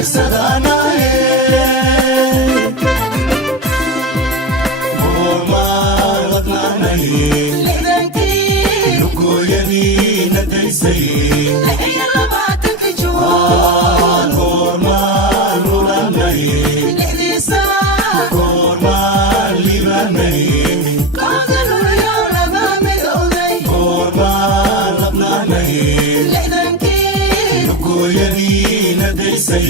leersadanaye gormaan ladnaanaye lugoyadii nadaysay gormaan lulanaye gormaan libanaye gormaan ladnaanaye lugoyadii nadaysay